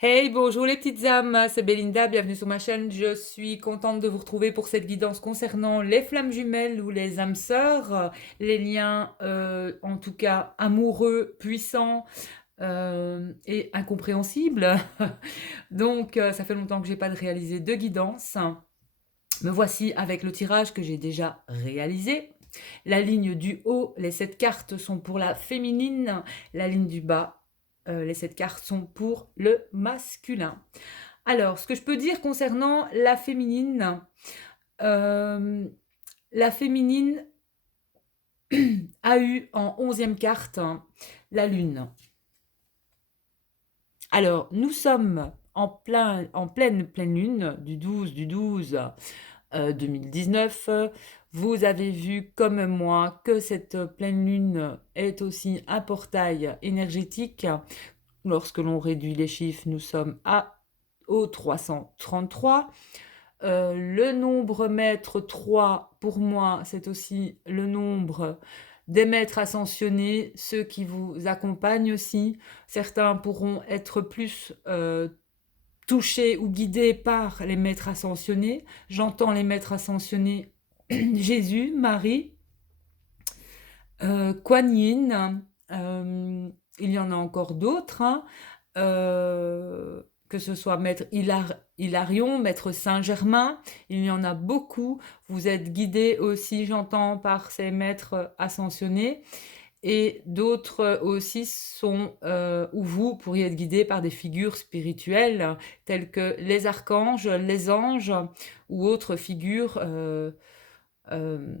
Hey, bonjour les petites âmes, c'est Belinda, bienvenue sur ma chaîne. Je suis contente de vous retrouver pour cette guidance concernant les flammes jumelles ou les âmes sœurs, les liens en tout cas amoureux, puissants et incompréhensibles. Donc ça fait longtemps que j'ai pas réalisé de guidance. Me voici avec le tirage que j'ai déjà réalisé. La ligne du haut, les 7 cartes sont pour la féminine. La ligne du bas, les 7 cartes sont pour le masculin. Alors, ce que je peux dire concernant euh, la féminine a eu en 11e carte la lune. Alors, nous sommes en pleine lune du 12 2019. Vous avez vu comme moi que cette pleine lune est aussi un portail énergétique. Lorsque l'on réduit les chiffres, nous sommes au 333. Le nombre maître 3, pour moi, c'est aussi le nombre des maîtres ascensionnés, ceux qui vous accompagnent aussi. Certains pourront être plus touchés ou guidés par les maîtres ascensionnés. J'entends les maîtres ascensionnés Jésus, Marie, Kuan Yin, il y en a encore d'autres, hein, que ce soit Maître Hilarion, Maître Saint-Germain, il y en a beaucoup. Vous êtes guidés aussi, j'entends, par ces maîtres ascensionnés. Et d'autres aussi sont, où vous pourriez être guidé par des figures spirituelles, telles que les archanges, les anges, ou autres figures euh,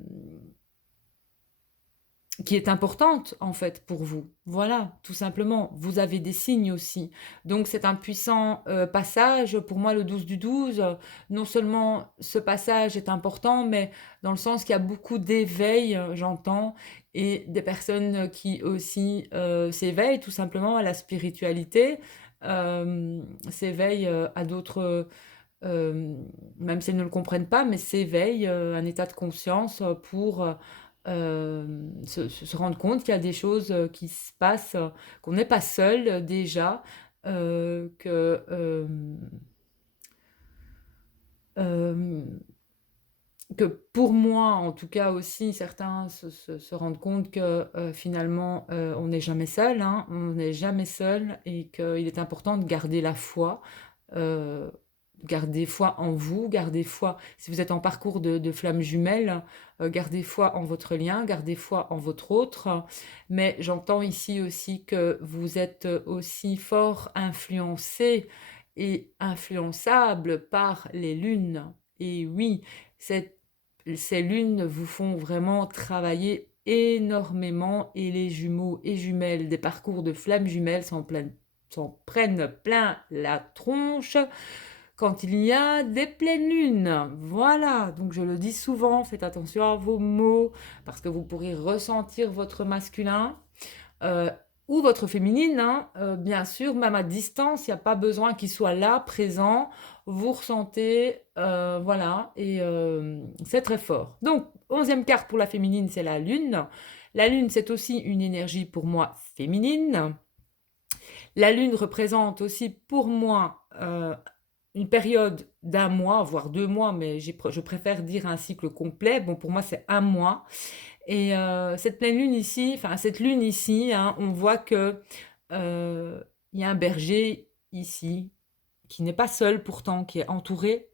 qui est importante en fait pour vous. Voilà, tout simplement. Vous avez des signes aussi. Donc c'est un puissant passage. Pour moi, le 12 du 12, non seulement ce passage est important, mais dans le sens qu'il y a beaucoup d'éveil, j'entends, et des personnes qui aussi s'éveillent tout simplement à la spiritualité, s'éveillent à d'autres... euh, même si elles ne le comprennent pas, mais s'éveillent à un état de conscience pour se rendre compte qu'il y a des choses qui se passent, qu'on n'est pas seul déjà, que euh, que pour moi, en tout cas aussi, certains se rendent compte que finalement, on n'est jamais seul, hein, on n'est jamais seul et qu'il est important de garder la foi, euh, gardez foi en vous, gardez foi, si vous êtes en parcours de flammes jumelles, gardez foi en votre lien, gardez foi en votre autre, mais j'entends ici aussi que vous êtes aussi fort influencé et influençable par les lunes. Et oui, cette ces lunes vous font vraiment travailler énormément et les jumeaux et jumelles des parcours de flammes jumelles s'en prennent plein la tronche quand il y a des pleines lunes. Voilà, donc je le dis souvent, faites attention à vos mots parce que vous pourrez ressentir votre masculin euh, ou votre féminine, hein, bien sûr, même à distance, il n'y a pas besoin qu'il soit là, présent, vous ressentez, voilà, et c'est très fort. Donc, 11e carte pour la féminine, c'est la lune. La lune, c'est aussi une énergie pour moi féminine. La lune représente aussi pour moi une période d'un mois, voire 2 mois, mais je préfère dire un cycle complet. Bon, pour moi, c'est un mois. Et cette pleine lune ici, enfin cette lune ici, hein, on voit que il y a un berger ici qui n'est pas seul pourtant, qui est entouré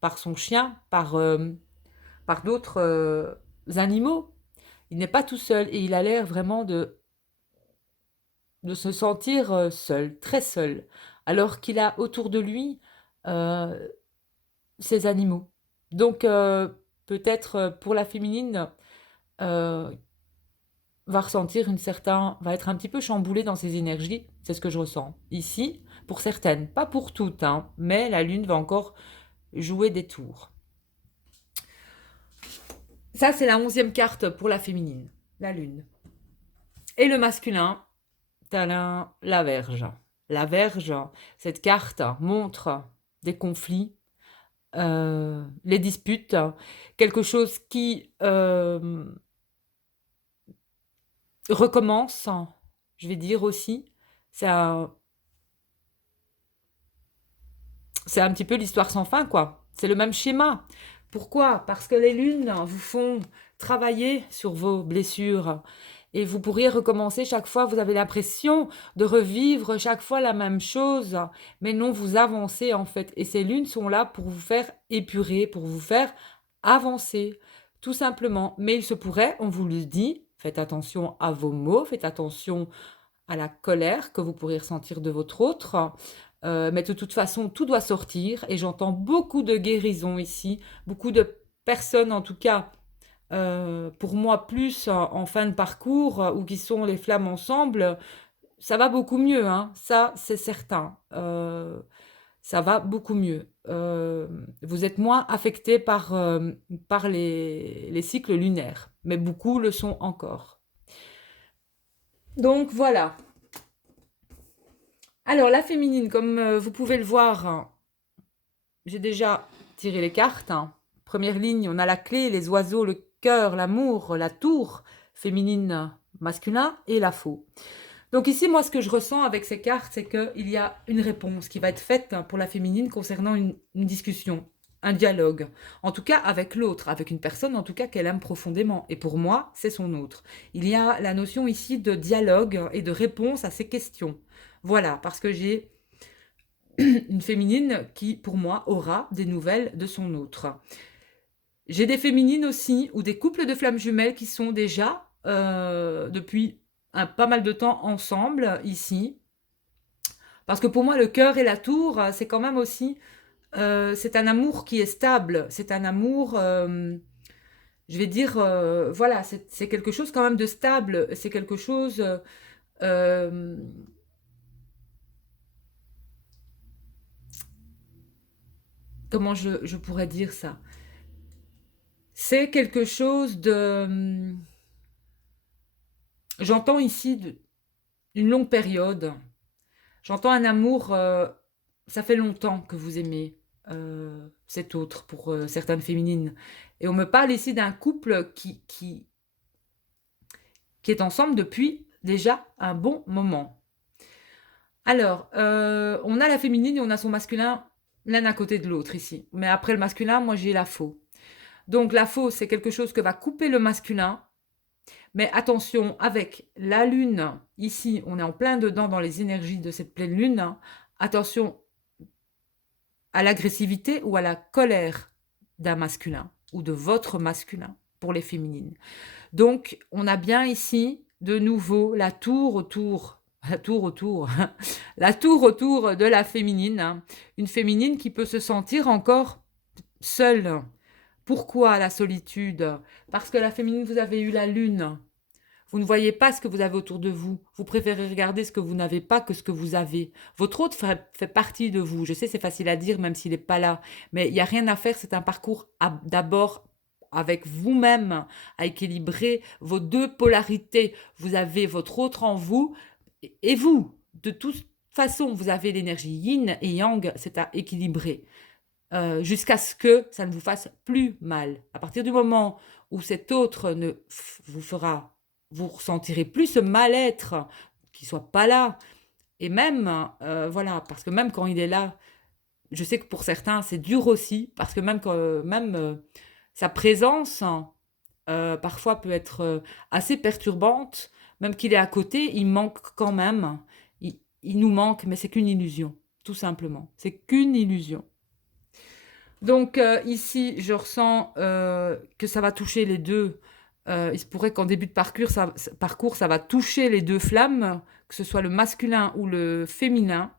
par son chien, par d'autres animaux. Il n'est pas tout seul et il a l'air vraiment de se sentir seul, très seul, alors qu'il a autour de lui euh, ses animaux. Donc peut-être pour la féminine, euh, va être un petit peu chamboulé dans ses énergies, c'est ce que je ressens. Ici, pour certaines, pas pour toutes, hein, mais la lune va encore jouer des tours. Ça, c'est la 11e carte pour la féminine, la lune. Et le masculin, talin, la verge. La verge, cette carte montre des conflits, les disputes, quelque chose qui recommence, je vais dire aussi. C'est un, c'est un petit peu l'histoire sans fin, quoi. C'est le même schéma. Pourquoi? Parce que les lunes vous font travailler sur vos blessures. Et vous pourriez recommencer chaque fois, vous avez l'impression de revivre chaque fois la même chose, mais non, vous avancez en fait. Et ces lunes sont là pour vous faire épurer, pour vous faire avancer, tout simplement. Mais il se pourrait, on vous le dit, faites attention à vos mots, faites attention à la colère que vous pourriez ressentir de votre autre. Mais de toute façon, tout doit sortir et j'entends beaucoup de guérison ici, beaucoup de personnes en tout cas, pour moi plus en fin de parcours ou qui sont les flammes ensemble, ça va beaucoup mieux, hein, ça c'est certain. Ça va beaucoup mieux. Vous êtes moins affecté par les cycles lunaires, mais beaucoup le sont encore. Donc voilà. Alors, la féminine, comme vous pouvez le voir, j'ai déjà tiré les cartes, hein. Première ligne, on a la clé, les oiseaux, le cœur, l'amour, la tour, féminine, masculin, et la faux. Donc ici, moi, ce que je ressens avec ces cartes, c'est qu'il y a une réponse qui va être faite pour la féminine concernant une discussion, un dialogue. En tout cas, avec l'autre, avec une personne, en tout cas, qu'elle aime profondément. Et pour moi, c'est son autre. Il y a la notion ici de dialogue et de réponse à ces questions. Voilà, parce que j'ai une féminine qui, pour moi, aura des nouvelles de son autre. J'ai des féminines aussi, ou des couples de flammes jumelles qui sont déjà, depuis pas mal de temps ensemble, ici. Parce que pour moi, le cœur et la tour, c'est quand même aussi, c'est un amour qui est stable. C'est un amour, je vais dire, voilà, c'est quelque chose quand même de stable. C'est quelque chose, euh, comment je pourrais dire ça? C'est quelque chose de... J'entends ici une longue période. J'entends un amour, ça fait longtemps que vous aimez cet autre pour certaines féminines. Et on me parle ici d'un couple qui est ensemble depuis déjà un bon moment. Alors, on a la féminine et on a son masculin l'un à côté de l'autre ici. Mais après le masculin, moi j'ai la faux. Donc la faux, c'est quelque chose que va couper le masculin. Mais attention, avec la lune, ici, on est en plein dedans dans les énergies de cette pleine lune. Attention à l'agressivité ou à la colère d'un masculin ou de votre masculin pour les féminines. Donc, on a bien ici, de nouveau, la tour autour, la tour autour, la tour autour de la féminine. Une féminine qui peut se sentir encore seule. Pourquoi la solitude? Parce que la féminine, vous avez eu la lune. Vous ne voyez pas ce que vous avez autour de vous. Vous préférez regarder ce que vous n'avez pas que ce que vous avez. Votre autre fait partie de vous. Je sais, c'est facile à dire, même s'il n'est pas là. Mais il n'y a rien à faire. C'est un parcours d'abord avec vous-même, à équilibrer vos deux polarités. Vous avez votre autre en vous et vous. De toute façon, vous avez l'énergie yin et yang. C'est à équilibrer. Jusqu'à ce que ça ne vous fasse plus mal. À partir du moment où cet autre ne vous fera, vous ressentirez plus ce mal-être, qu'il soit pas là. Et même, voilà, parce que même quand il est là, je sais que pour certains c'est dur aussi, parce que même sa présence parfois peut être assez perturbante, même qu'il est à côté, il manque quand même. Il nous manque, mais c'est qu'une illusion, tout simplement. C'est qu'une illusion. Donc ici, je ressens que ça va toucher les deux. Il se pourrait qu'en début de parcours, ça va toucher les deux flammes, que ce soit le masculin ou le féminin.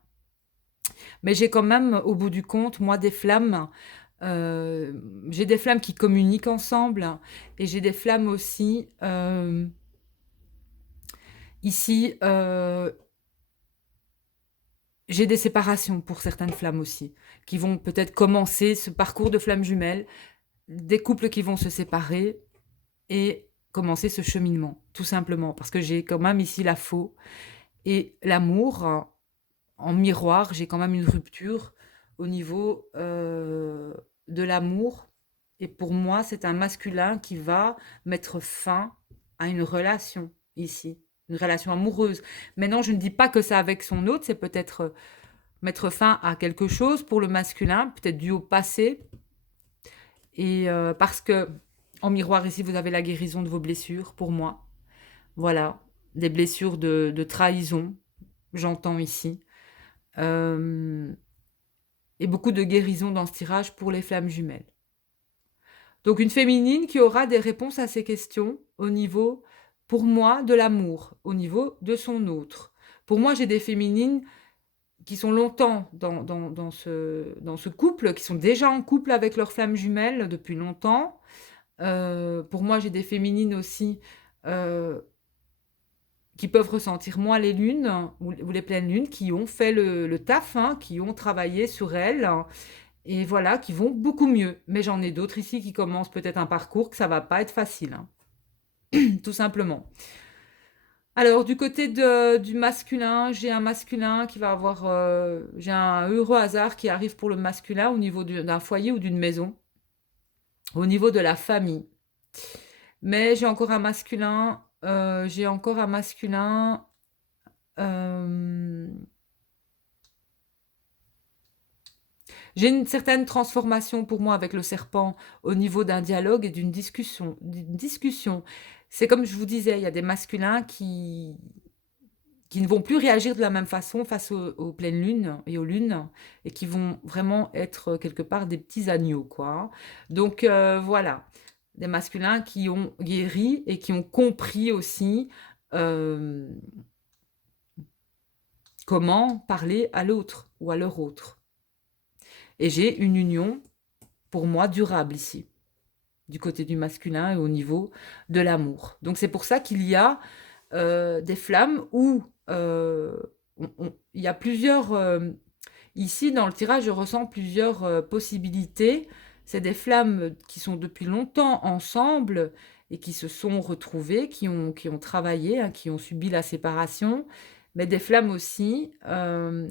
Mais j'ai quand même, au bout du compte, moi, des flammes. euh, j'ai des flammes qui communiquent ensemble. Et j'ai des flammes aussi, ici, j'ai des séparations pour certaines flammes aussi, qui vont peut-être commencer ce parcours de flammes jumelles, des couples qui vont se séparer et commencer ce cheminement, tout simplement, parce que j'ai quand même ici la faux et l'amour en miroir, j'ai quand même une rupture au niveau de l'amour. Et pour moi, c'est un masculin qui va mettre fin à une relation ici, une relation amoureuse. Maintenant, je ne dis pas que c'est avec son autre, c'est peut-être mettre fin à quelque chose pour le masculin, peut-être dû au passé. Et parce que, en miroir, ici, vous avez la guérison de vos blessures, pour moi. Voilà, des blessures de trahison, j'entends ici. Euh, et beaucoup de guérison dans ce tirage pour les flammes jumelles. Donc une féminine qui aura des réponses à ces questions au niveau, pour moi, de l'amour, au niveau de son autre. Pour moi, j'ai des féminines qui sont longtemps dans ce couple, qui sont déjà en couple avec leurs flammes jumelles depuis longtemps. Pour moi, j'ai des féminines aussi euh, qui peuvent ressentir moins les lunes ou les pleines lunes, qui ont fait le taf, hein, qui ont travaillé sur elles, et voilà, qui vont beaucoup mieux. Mais j'en ai d'autres ici qui commencent peut-être un parcours que ça va pas être facile, hein, tout simplement. Alors, du côté du masculin, j'ai un masculin qui va avoir... j'ai un heureux hasard qui arrive pour le masculin au niveau d'un foyer ou d'une maison, au niveau de la famille. Mais j'ai encore un masculin... j'ai encore un masculin... euh, j'ai une certaine transformation pour moi avec le serpent au niveau d'un dialogue et d'une discussion. C'est comme je vous disais, il y a des masculins qui ne vont plus réagir de la même façon face aux pleines lunes et aux lunes, et qui vont vraiment être quelque part des petits agneaux, quoi, hein. Donc voilà, des masculins qui ont guéri et qui ont compris aussi euh, comment parler à l'autre ou à leur autre. Et j'ai une union, pour moi, durable ici, du côté du masculin et au niveau de l'amour. Donc c'est pour ça qu'il y a des flammes où il y a plusieurs... ici, dans le tirage, je ressens plusieurs possibilités. C'est des flammes qui sont depuis longtemps ensemble et qui se sont retrouvées, qui ont travaillé, hein, qui ont subi la séparation. Mais des flammes aussi,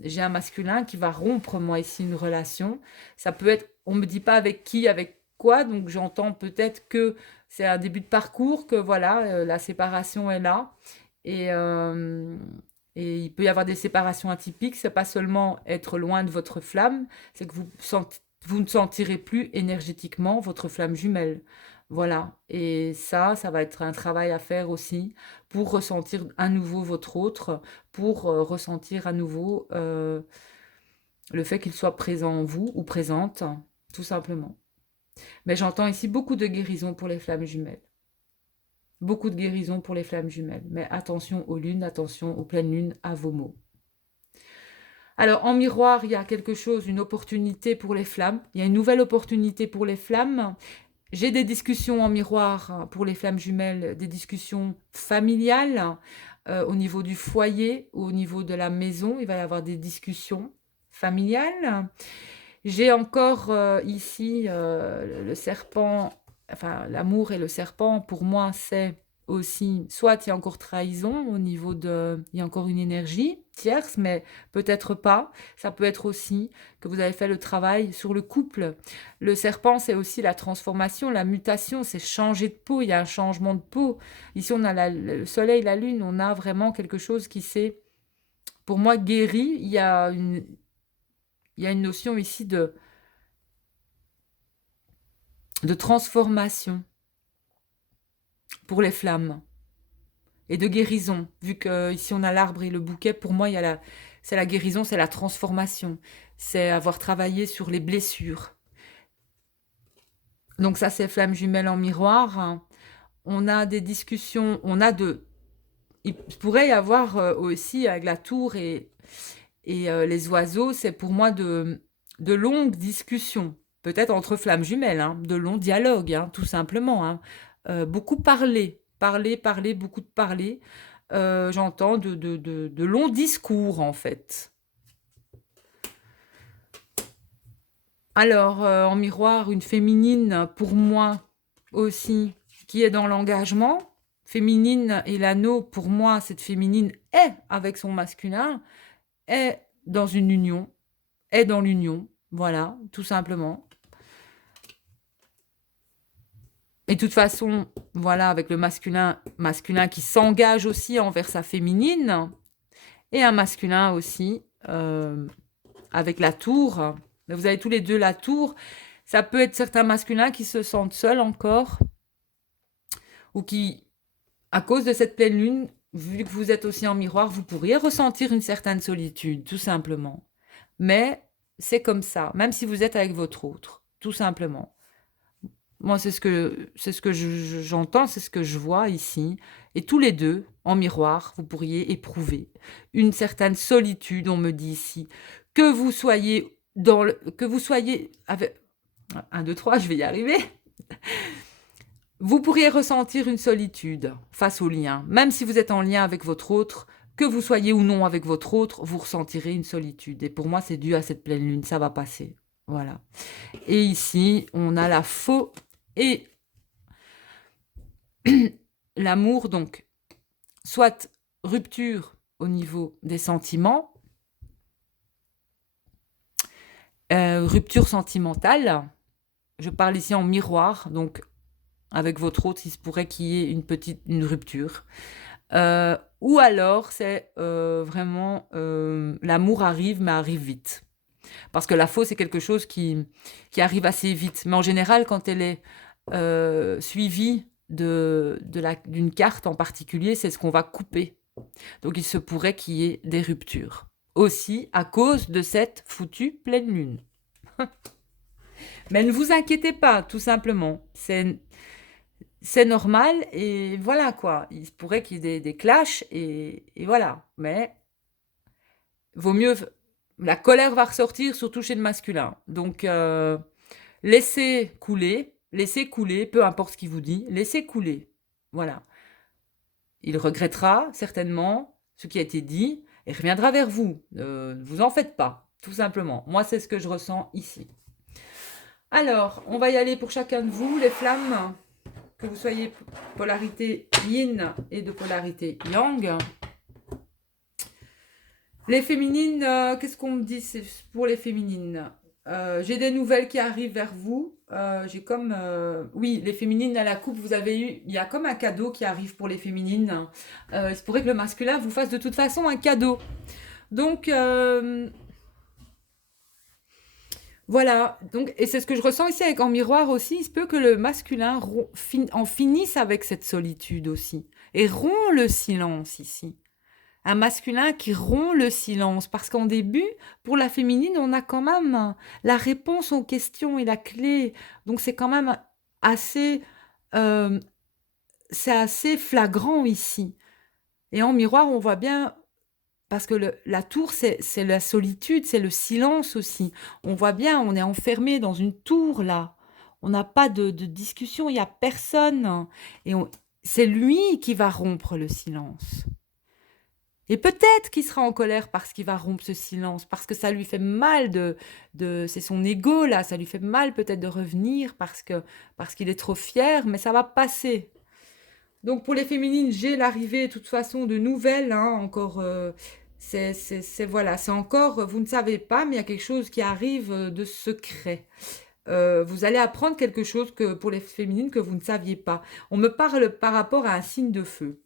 j'ai un masculin qui va rompre, moi, ici, une relation. Ça peut être, on ne me dit pas avec qui, avec quoi, donc j'entends peut-être que c'est un début de parcours, que voilà, la séparation est là. Et, euh, et il peut y avoir des séparations atypiques. C'est pas seulement être loin de votre flamme, c'est que vous ne sentirez plus énergétiquement votre flamme jumelle. Voilà. Et ça va être un travail à faire aussi pour ressentir à nouveau votre autre, pour ressentir à nouveau le fait qu'il soit présent en vous ou présente, tout simplement. Mais j'entends ici beaucoup de guérison pour les flammes jumelles. Beaucoup de guérison pour les flammes jumelles. Mais attention aux lunes, attention aux pleines lunes, à vos mots. Alors, en miroir, il y a quelque chose, une opportunité pour les flammes. Il y a une nouvelle opportunité pour les flammes. J'ai des discussions en miroir pour les flammes jumelles, des discussions familiales au niveau du foyer, au niveau de la maison. Il va y avoir des discussions familiales. J'ai encore ici le serpent, enfin l'amour et le serpent, pour moi, c'est aussi, soit il y a encore trahison au niveau de, il y a encore une énergie tierce, mais peut-être pas. Ça peut être aussi que vous avez fait le travail sur le couple. Le serpent, c'est aussi la transformation, la mutation, c'est changer de peau, il y a un changement de peau. Ici, on a le soleil, la lune, on a vraiment quelque chose qui s'est, pour moi, guéri. Il y a une notion ici de transformation pour les flammes et de guérison. Vu que ici on a l'arbre et le bouquet, pour moi, c'est la guérison, c'est la transformation. C'est avoir travaillé sur les blessures. Donc ça, c'est flammes jumelles en miroir. On a des discussions, il pourrait y avoir aussi avec la tour et les oiseaux, c'est pour moi de longues discussions, peut-être entre flammes jumelles, hein, de longs dialogues, hein, tout simplement, hein. Beaucoup parler, beaucoup de parler. J'entends de longs discours, en fait. Alors, en miroir, une féminine, pour moi aussi, qui est dans l'engagement. Féminine et l'anneau, pour moi, cette féminine est avec son masculin, est dans une union, est dans l'union, voilà, tout simplement. Et de toute façon, voilà, avec le masculin qui s'engage aussi envers sa féminine, et un masculin aussi avec la tour, mais vous avez tous les deux la tour, ça peut être certains masculins qui se sentent seuls encore, ou qui, à cause de cette pleine lune, vu que vous êtes aussi en miroir, vous pourriez ressentir une certaine solitude, tout simplement. Mais c'est comme ça, même si vous êtes avec votre autre, tout simplement. Moi, c'est ce que j'entends, c'est ce que je vois ici. Et tous les deux, en miroir, vous pourriez éprouver une certaine solitude, on me dit ici. Que vous soyez que vous soyez avec, 1, 2, 3, je vais y arriver. Vous pourriez ressentir une solitude face au lien. Même si vous êtes en lien avec votre autre, que vous soyez ou non avec votre autre, vous ressentirez une solitude. Et pour moi, c'est dû à cette pleine lune, ça va passer. Voilà. Et ici, on a la faux et l'amour, donc, soit rupture au niveau des sentiments, rupture sentimentale. Je parle ici en miroir, donc avec votre autre, il se pourrait qu'il y ait une rupture. Ou alors, c'est vraiment l'amour arrive, mais arrive vite. Parce que la faux, c'est quelque chose qui arrive assez vite. Mais en général, quand elle est suivie d'une carte en particulier, c'est ce qu'on va couper. Donc il se pourrait qu'il y ait des ruptures. Aussi à cause de cette foutue pleine lune. Mais ne vous inquiétez pas, tout simplement. C'est normal et voilà quoi. Il se pourrait qu'il y ait des clashs et voilà. Mais vaut mieux. La colère va ressortir, surtout chez le masculin. Donc laissez couler, peu importe ce qu'il vous dit, laissez couler. Voilà. Il regrettera certainement ce qui a été dit et reviendra vers vous. Ne vous en faites pas, tout simplement. Moi, c'est ce que je ressens ici. Alors, on va y aller pour chacun de vous, les flammes, que vous soyez polarité yin et de polarité yang. Les féminines, qu'est-ce qu'on me dit pour les féminines? J'ai des nouvelles qui arrivent vers vous. J'ai comme... oui, les féminines à la coupe, vous avez eu... Il y a comme un cadeau qui arrive pour les féminines. Il se pourrait que le masculin vous fasse de toute façon un cadeau. Donc, voilà. Donc, et c'est ce que je ressens ici avec en miroir aussi. Il se peut que le masculin en finisse avec cette solitude aussi. Et rompt le silence ici. Un masculin qui rompt le silence. Parce qu'en début, pour la féminine, on a quand même la réponse aux questions et la clé. Donc c'est quand même assez, euh, c'est assez flagrant ici. Et en miroir, on voit bien, parce que la tour, c'est la solitude, c'est le silence aussi. On voit bien, on est enfermé dans une tour là. On n'a pas de discussion, il n'y a personne. Et c'est lui qui va rompre le silence. Et peut-être qu'il sera en colère parce qu'il va rompre ce silence, parce que ça lui fait mal c'est son ego là, ça lui fait mal peut-être de revenir parce qu'il est trop fier, mais ça va passer. Donc pour les féminines, j'ai l'arrivée de toute façon de nouvelles, hein, encore, voilà, c'est encore, vous ne savez pas, mais il y a quelque chose qui arrive de secret. Vous allez apprendre quelque chose que pour les féminines que vous ne saviez pas. On me parle par rapport à un signe de feu.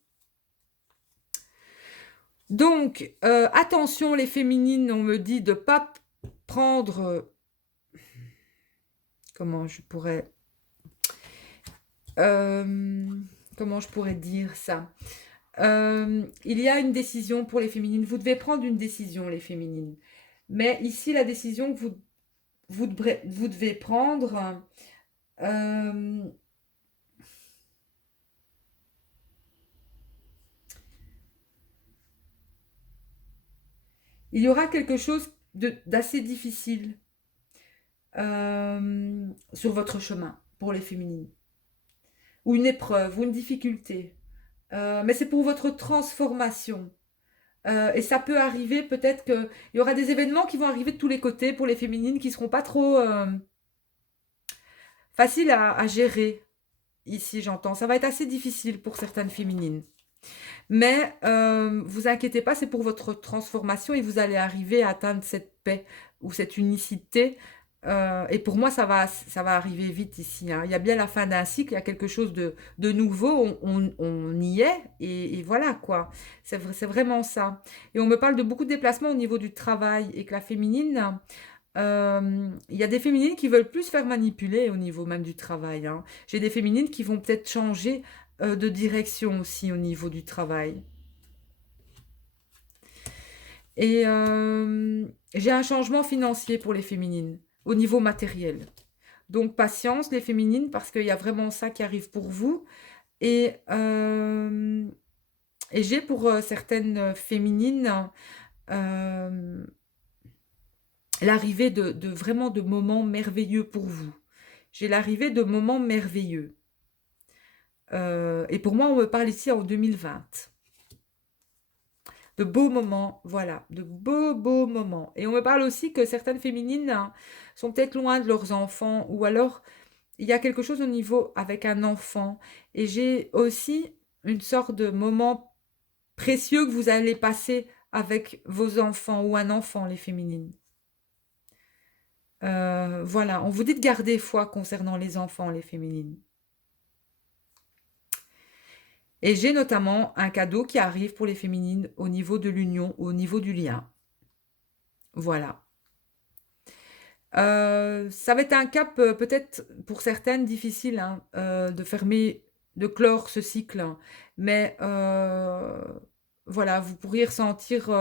Donc, attention les féminines, on me dit de ne pas prendre... comment je pourrais... comment je pourrais dire ça? Il y a une décision pour les féminines. Vous devez prendre une décision, les féminines. Mais ici, la décision que vous devez prendre... il y aura quelque chose d'assez difficile sur votre chemin pour les féminines. Ou une épreuve, ou une difficulté. Mais c'est pour votre transformation. Et ça peut arriver, peut-être qu'il y aura des événements qui vont arriver de tous les côtés pour les féminines qui ne seront pas trop faciles à gérer. Ici, j'entends. Ça va être assez difficile pour certaines féminines. Mais vous inquiétez pas, c'est pour votre transformation et vous allez arriver à atteindre cette paix ou cette unicité Et pour moi, ça va arriver vite ici, hein. Il y a bien la fin d'un cycle, il y a quelque chose de nouveau, on y est, et voilà quoi. C'est vraiment ça. Et on me parle de beaucoup de déplacements au niveau du travail, et que la féminine, il y a des féminines qui veulent plus se faire manipuler au niveau même du travail, hein. J'ai des féminines qui vont peut-être changer de direction aussi au niveau du travail. Et j'ai un changement financier pour les féminines, au niveau matériel. Donc patience les féminines, parce qu'il y a vraiment ça qui arrive pour vous. Et, et j'ai pour certaines féminines euh, l'arrivée de vraiment de moments merveilleux pour vous. J'ai l'arrivée de moments merveilleux. Et pour moi, on me parle ici en 2020. De beaux moments, voilà, de beaux, beaux moments. Et on me parle aussi que certaines féminines, hein, sont peut-être loin de leurs enfants, ou alors il y a quelque chose au niveau avec un enfant. Et j'ai aussi une sorte de moment précieux que vous allez passer avec vos enfants ou un enfant, les féminines. Voilà, on vous dit de garder foi concernant les enfants, les féminines. Et j'ai notamment un cadeau qui arrive pour les féminines au niveau de l'union, au niveau du lien. Voilà. Ça va être un cap peut-être pour certaines difficile, hein, de fermer, de clore ce cycle, hein. Mais voilà, vous pourriez ressentir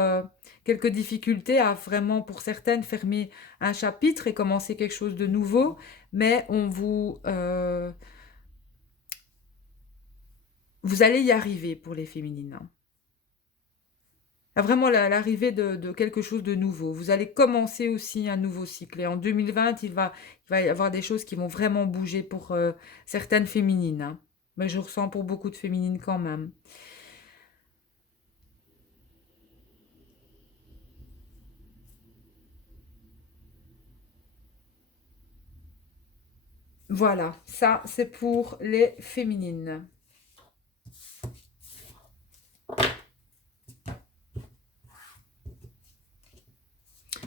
quelques difficultés à vraiment, pour certaines, fermer un chapitre et commencer quelque chose de nouveau. Mais vous allez y arriver pour les féminines, hein. Il y a vraiment l'arrivée de quelque chose de nouveau. Vous allez commencer aussi un nouveau cycle. Et en 2020, il va y avoir des choses qui vont vraiment bouger pour certaines féminines, hein. Mais je ressens pour beaucoup de féminines quand même. Voilà, ça c'est pour les féminines.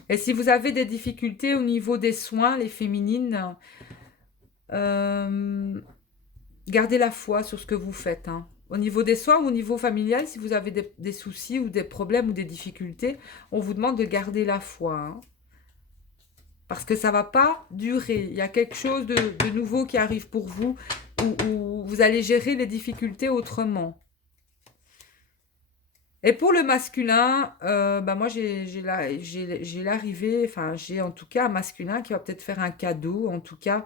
Et si vous avez des difficultés au niveau des soins, les féminines, euh, gardez la foi sur ce que vous faites, hein. Au niveau des soins ou au niveau familial, si vous avez des soucis ou des problèmes ou des difficultés, on vous demande de garder la foi, hein. Parce que ça va pas durer. Il y a quelque chose de nouveau qui arrive pour vous, où vous allez gérer les difficultés autrement. Et pour le masculin, bah moi j'ai l'arrivée, enfin j'ai en tout cas un masculin qui va peut-être faire un cadeau, en tout cas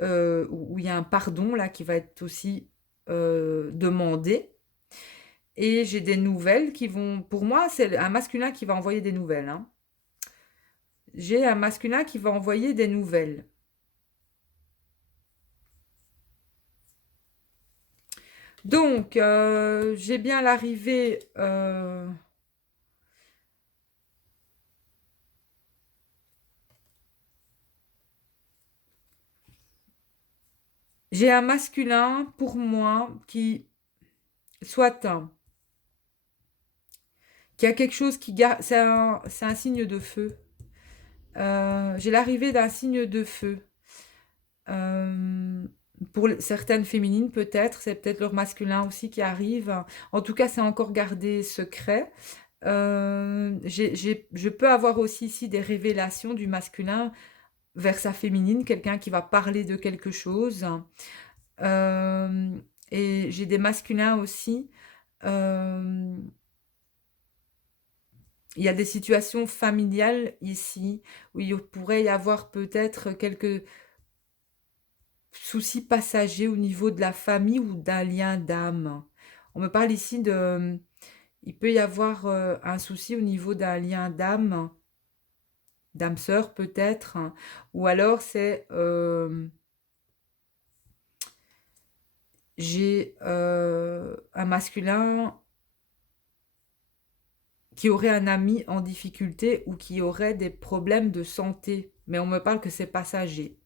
où il y a un pardon là qui va être aussi demandé. Et j'ai des nouvelles qui vont, pour moi c'est un masculin qui va envoyer des nouvelles, hein. J'ai un masculin qui va envoyer des nouvelles. Donc, j'ai bien l'arrivée. J'ai un masculin pour moi soit qui a quelque chose qui garde. C'est un signe de feu. J'ai l'arrivée d'un signe de feu. Euh, pour certaines féminines, peut-être, c'est peut-être leur masculin aussi qui arrive. En tout cas, c'est encore gardé secret. Je peux avoir aussi ici des révélations du masculin vers sa féminine, quelqu'un qui va parler de quelque chose. Euh, et j'ai des masculins aussi. Euh, il y a des situations familiales ici où il pourrait y avoir peut-être quelques soucis passagers au niveau de la famille ou d'un lien d'âme. On me parle ici de... Il peut y avoir un souci au niveau d'un lien d'âme sœur peut-être, hein. Ou alors c'est... j'ai un masculin qui aurait un ami en difficulté ou qui aurait des problèmes de santé. Mais on me parle que c'est passager.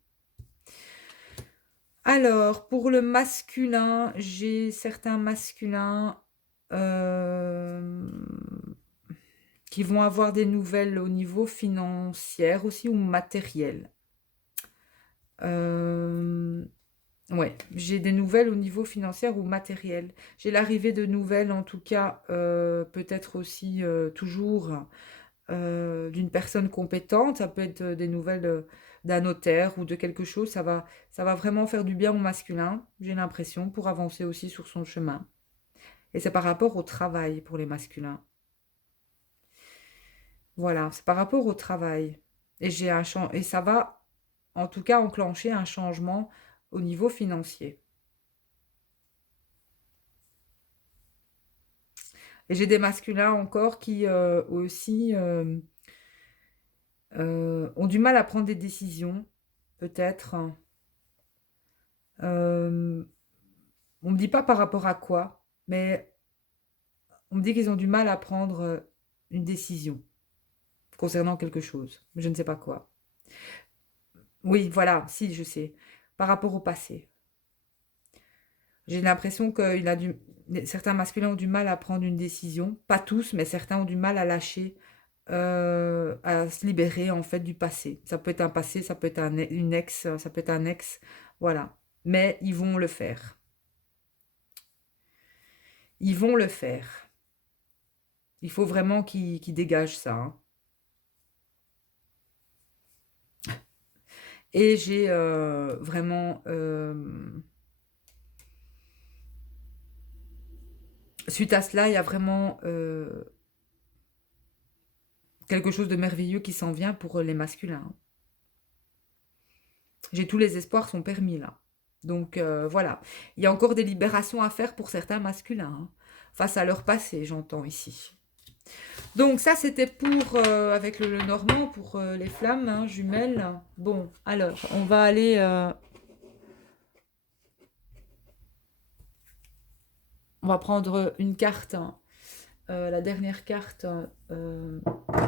Alors, pour le masculin, j'ai certains masculins euh, qui vont avoir des nouvelles au niveau financier aussi ou matériel. Ouais, j'ai des nouvelles au niveau financier ou matériel. J'ai l'arrivée de nouvelles, en tout cas, peut-être aussi toujours d'une personne compétente. Ça peut être des nouvelles d'un notaire ou de quelque chose. Ça va vraiment faire du bien au masculin, j'ai l'impression, pour avancer aussi sur son chemin. Et c'est par rapport au travail pour les masculins. Voilà, c'est par rapport au travail. Et ça va, en tout cas, enclencher un changement au niveau financier. Et j'ai des masculins encore qui aussi ont du mal à prendre des décisions, peut-être. Euh, on me dit pas par rapport à quoi, mais on me dit qu'ils ont du mal à prendre une décision concernant quelque chose. Mais je ne sais pas quoi. Oui, voilà, si, je sais. Par rapport au passé. J'ai l'impression que certains masculins ont du mal à prendre une décision. Pas tous, mais certains ont du mal à lâcher, à se libérer en fait du passé. Ça peut être un passé, ça peut être une ex, ça peut être un ex, voilà. Mais ils vont le faire. Ils vont le faire. Il faut vraiment qu'ils dégagent ça, hein. Et j'ai vraiment, suite à cela, il y a vraiment quelque chose de merveilleux qui s'en vient pour les masculins, hein. J'ai tous les espoirs sont permis là. Donc voilà. Il y a encore des libérations à faire pour certains masculins, hein, face à leur passé, j'entends ici. Donc ça, c'était pour, avec le Normand, pour les flammes, hein, jumelles. Bon, alors, on va aller... on va prendre une carte, hein, la dernière carte de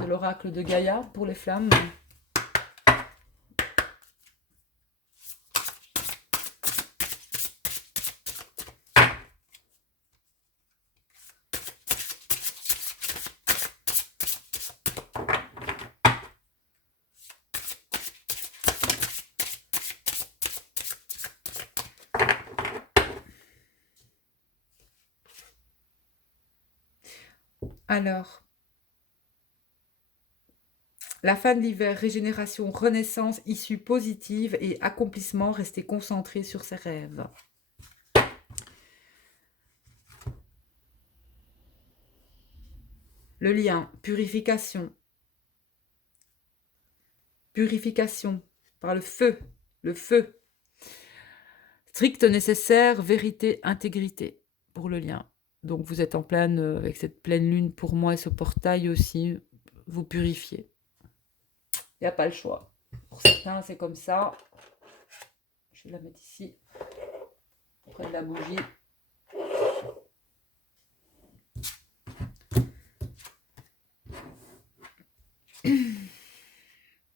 l'oracle de Gaïa pour les flammes. Alors, la fin de l'hiver, régénération, renaissance, issue positive et accomplissement, rester concentré sur ses rêves. Le lien, purification. Purification par le feu. Le feu. Strict nécessaire, vérité, intégrité pour le lien. Donc vous êtes en pleine, avec cette pleine lune pour moi et ce portail aussi, vous purifiez. Il n'y a pas le choix. Pour certains, c'est comme ça. Je vais la mettre ici, près de la bougie.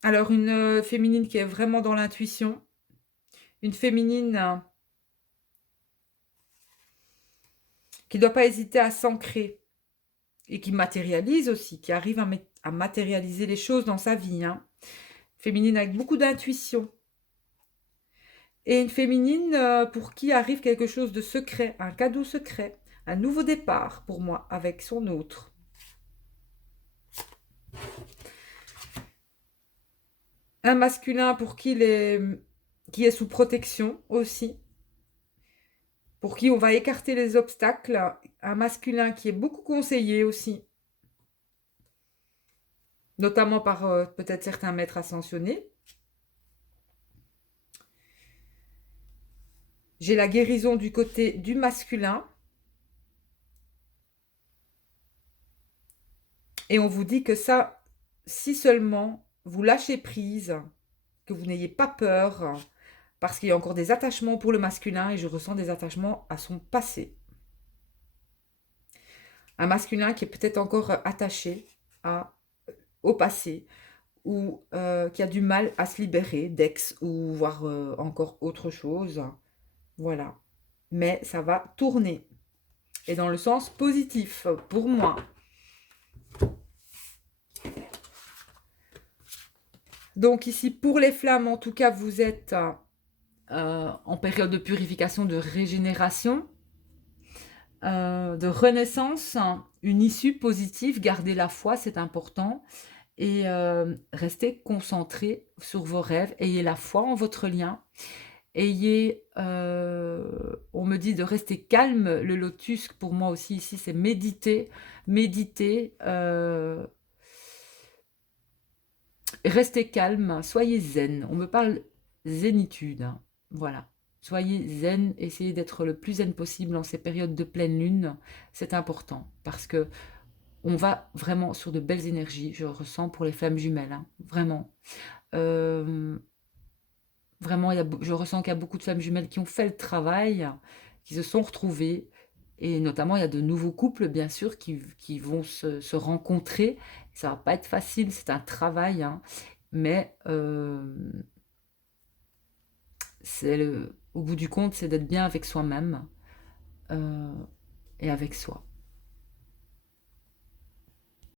Alors, une féminine qui est vraiment dans l'intuition. Une féminine qui ne doit pas hésiter à s'ancrer et qui matérialise aussi, qui arrive à matérialiser les choses dans sa vie, hein. Féminine avec beaucoup d'intuition. Et une féminine pour qui arrive quelque chose de secret, un cadeau secret, un nouveau départ pour moi avec son autre. Un masculin pour qui est sous protection aussi, pour qui on va écarter les obstacles. Un masculin qui est beaucoup conseillé aussi, notamment par peut-être certains maîtres ascensionnés. J'ai la guérison du côté du masculin. Et on vous dit que ça, si seulement vous lâchez prise, que vous n'ayez pas peur, parce qu'il y a encore des attachements pour le masculin et je ressens des attachements à son passé. Un masculin qui est peut-être encore attaché au passé ou qui a du mal à se libérer d'ex ou voire encore autre chose. Voilà. Mais ça va tourner. Et dans le sens positif pour moi. Donc ici, pour les flammes, en tout cas, vous êtes en période de purification, de régénération, de renaissance, une issue positive. Gardez la foi, c'est important. Et restez concentré sur vos rêves. Ayez la foi en votre lien. On me dit de rester calme. Le lotus, pour moi aussi, ici, c'est méditer. Méditer. Restez calme. Soyez zen. On me parle zénitude, hein. Voilà. Soyez zen. Essayez d'être le plus zen possible en ces périodes de pleine lune. C'est important parce que on va vraiment sur de belles énergies. Je ressens pour les flammes jumelles, hein. Vraiment. Euh, Vraiment, je ressens qu'il y a beaucoup de femmes jumelles qui ont fait le travail, qui se sont retrouvées. Et notamment, il y a de nouveaux couples, bien sûr, qui vont se rencontrer. Ça va pas être facile, c'est un travail, hein. Mais au bout du compte, c'est d'être bien avec soi-même et avec soi.